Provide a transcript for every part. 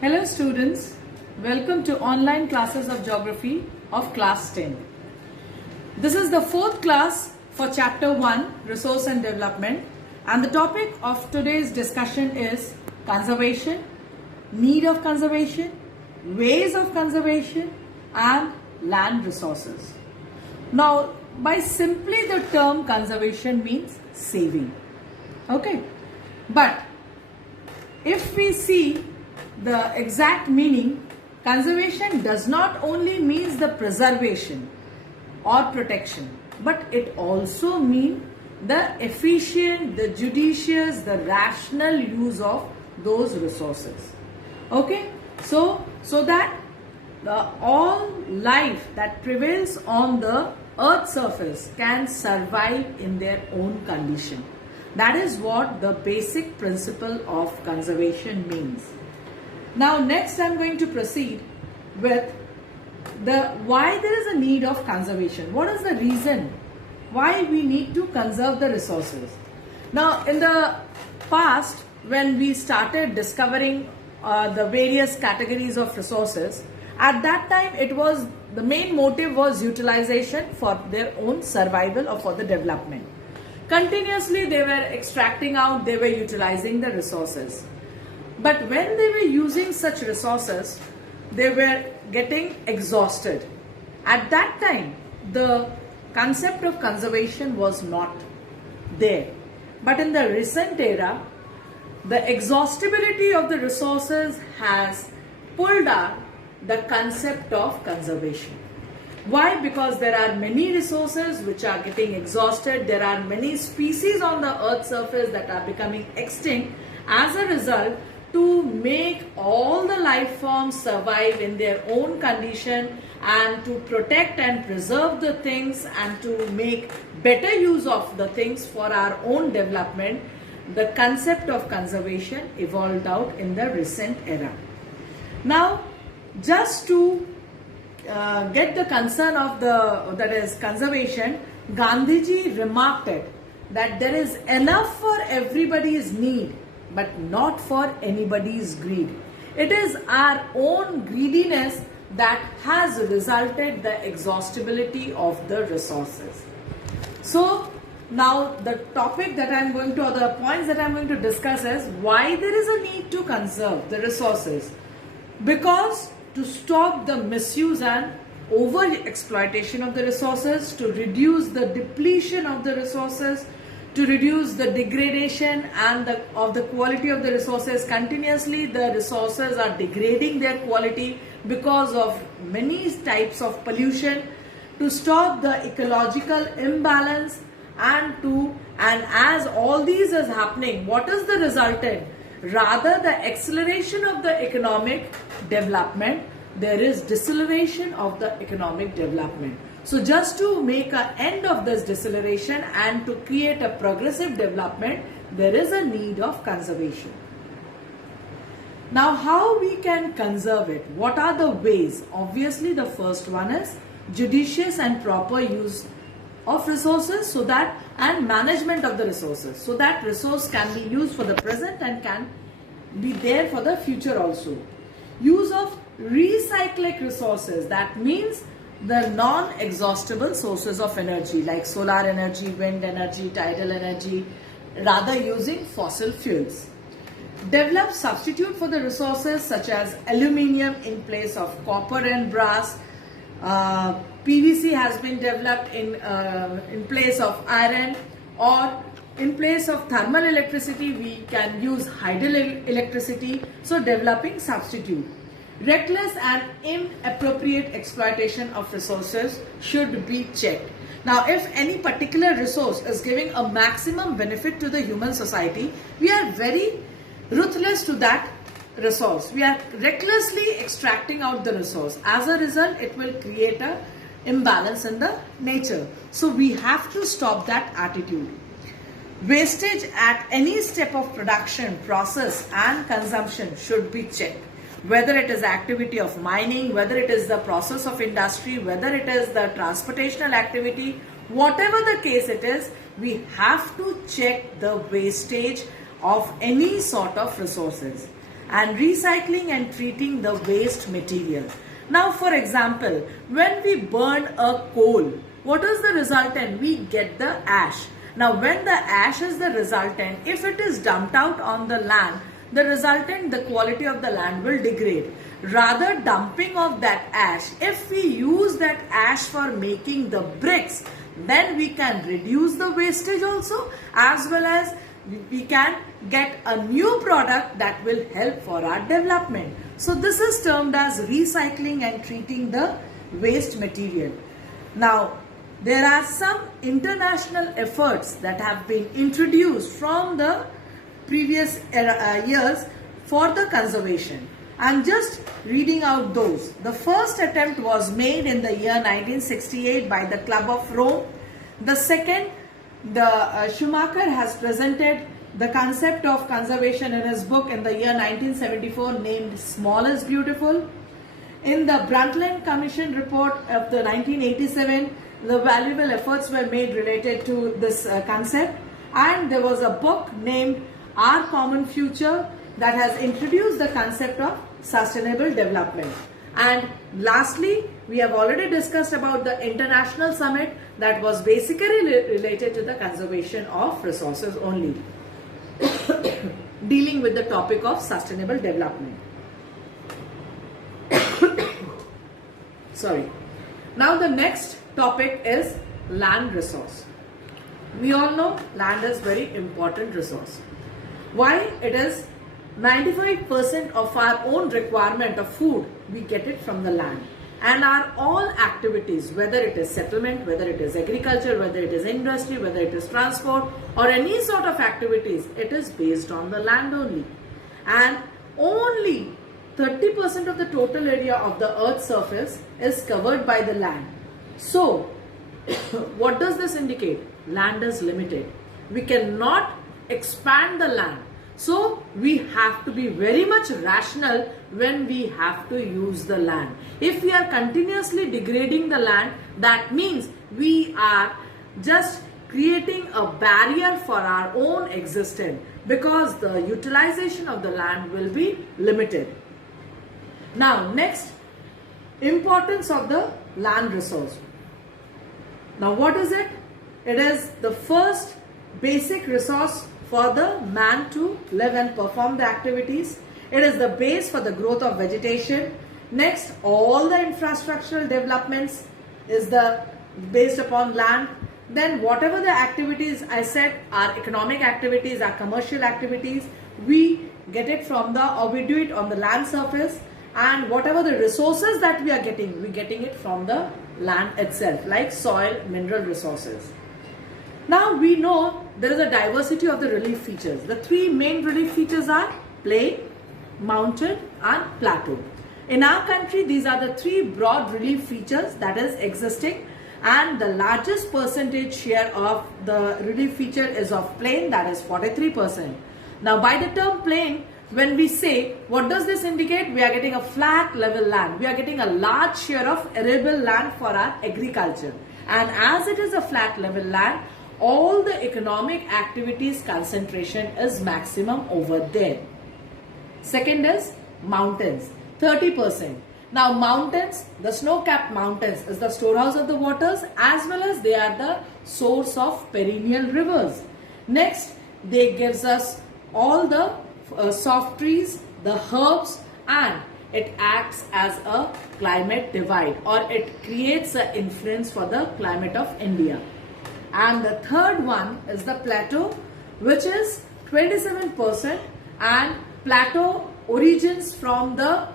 Hello students, welcome to online classes of geography of class 10. This is the fourth class for chapter 1, resource and development, and the topic of today's discussion is conservation, need of conservation, ways of conservation and land resources. Now, by simply the term conservation means saving. Okay, but if we see the exact meaning, conservation does not only means the preservation or protection, but it also means the efficient, the judicious, the rational use of those resources. Okay, so that all life that prevails on the earth's surface can survive in their own condition. That is what the basic principle of conservation means. Now next I am going to proceed with the why there is a need of conservation. What is the reason why we need to conserve the resources? Now in the past, when we started discovering the various categories of resources, at that time it was the main motive was utilization for their own survival or for the development. Continuously they were extracting out, they were utilizing the resources. But when they were using such resources, they were getting exhausted. At that time, the concept of conservation was not there. But in the recent era, the exhaustibility of the resources has pulled out the concept of conservation. Why? Because there are many resources which are getting exhausted. There are many species on the earth's surface that are becoming extinct. As a result, to make all the life forms survive in their own condition and to protect and preserve the things and to make better use of the things for our own development, the concept of conservation evolved out in the recent era. Now, just to get the concern of that is conservation, Gandhiji remarked it that there is enough for everybody's need, but not for anybody's greed. It is our own greediness that has resulted the exhaustibility of the resources. So now the topic that I am going to, or the points that I am going to discuss is why there is a need to conserve the resources. Because to stop the misuse and over exploitation of the resources, to reduce the depletion of the resources, to reduce the degradation and of the quality of the resources. Continuously the resources are degrading their quality because of many types of pollution. To stop the ecological imbalance and as all these is happening, what is the resultant? Rather the acceleration of the economic development, there is deceleration of the economic development. So just to make an end of this deceleration and to create a progressive development, there is a need of conservation. Now how we can conserve it? What are the ways? Obviously the first one is judicious and proper use of resources and management of the resources, so that resource can be used for the present and can be there for the future also. Use of recyclic resources, that means the non-exhaustible sources of energy like solar energy, wind energy, tidal energy, rather using fossil fuels. Develop substitute for the resources such as aluminium in place of copper and brass. PVC has been developed in place of iron, or in place of thermal electricity we can use hydroelectricity. So developing substitute. Reckless and inappropriate exploitation of resources should be checked. Now, if any particular resource is giving a maximum benefit to the human society, we are very ruthless to that resource. We are recklessly extracting out the resource. As a result, it will create an imbalance in the nature. So we have to stop that attitude. Wastage at any step of production, process and consumption should be checked. Whether it is activity of mining, whether it is the process of industry, whether it is the transportational activity, whatever the case it is, we have to check the wastage of any sort of resources. and recycling and treating the waste material. Now, for example, when we burn a coal, what is the resultant? We get the ash. Now, when the ash is the resultant, if it is dumped out on the land, the resultant, the quality of the land will degrade. Rather dumping of that ash, if we use that ash for making the bricks, then we can reduce the wastage also, as well as we can get a new product that will help for our development. So this is termed as recycling and treating the waste material. Now, there are some international efforts that have been introduced from the previous years for the conservation. I'm just reading out those. The first attempt was made in the year 1968 by the Club of Rome. The second, Schumacher has presented the concept of conservation in his book in the year 1974 named Small is Beautiful. In the Brundtland Commission report of the 1987, the valuable efforts were made related to this concept, and there was a book named Our Common Future that has introduced the concept of sustainable development. And lastly, we have already discussed about the international summit that was basically related to the conservation of resources only, dealing with the topic of sustainable development. Sorry. Now the next topic is land resource. We all know land is very important resource. Why? It is 95% of our own requirement of food, we get it from the land. And our all activities, whether it is settlement, whether it is agriculture, whether it is industry, whether it is transport or any sort of activities, it is based on the land only. And only 30% of the total area of the earth's surface is covered by the land. So, what does this indicate? Land is limited. We cannot expand the land. So, we have to be very much rational when we have to use the land. If we are continuously degrading the land, that means we are just creating a barrier for our own existence, because the utilization of the land will be limited. Now, next, importance of the land resource. Now, what is it? It is the first basic resource for the man to live and perform the activities. It is the base for the growth of vegetation. Next, all the infrastructural developments is based upon land. Then whatever the activities I said are economic activities, are commercial activities, we get it from or we do it on the land surface. And whatever the resources that we are getting, we're getting it from the land itself, like soil, mineral resources. Now we know there is a diversity of the relief features. The three main relief features are plain, mountain and plateau. In our country, these are the three broad relief features that is existing, and the largest percentage share of the relief feature is of plain, that is 43%. Now by the term plain, when we say, what does this indicate? We are getting a flat level land. We are getting a large share of arable land for our agriculture. And as it is a flat level land, all the economic activities concentration is maximum over there. Second is mountains, 30%. Now mountains, the snow-capped mountains is the storehouse of the waters, as well as they are the source of perennial rivers. Next, they gives us all the soft trees, the herbs, and it acts as a climate divide, or it creates an influence for the climate of India. And the third one is the plateau, which is 27%, and plateau origins from the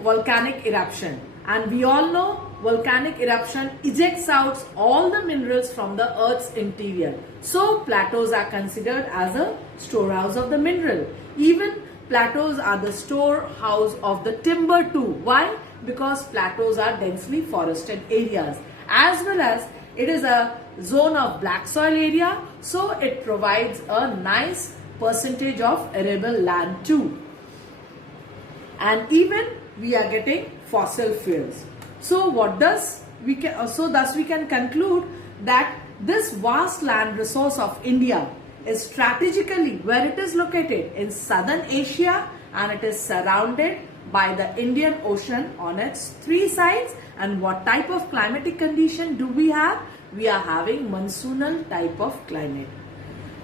volcanic eruption. And we all know volcanic eruption ejects out all the minerals from the earth's interior. So plateaus are considered as a storehouse of the mineral. Even plateaus are the storehouse of the timber too. Why? Because plateaus are densely forested areas, as well as it is a zone of black soil area, so it provides a nice percentage of arable land too. And even we are getting fossil fuels. So thus we can conclude that this vast land resource of India is strategically where it is located in southern Asia and it is surrounded by the Indian Ocean on its three sides. And what type of climatic condition do we have? We are having monsoonal type of climate.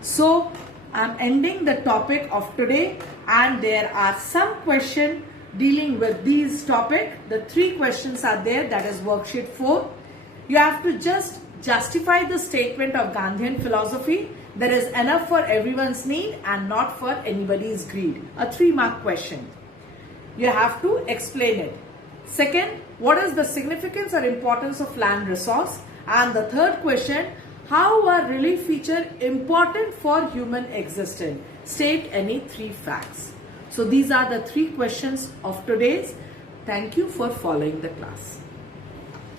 So I'm ending the topic of today, and there are some questions dealing with these topic. The three questions are there, that is worksheet 4. You have to just justify the statement of Gandhian philosophy. There is enough for everyone's need and not for anybody's greed. A 3-mark question. You have to explain it. Second, what is the significance or importance of land resource? And the third question, how are relief features important for human existence? State any 3 facts. So these are the 3 questions of today's. Thank you for following the class.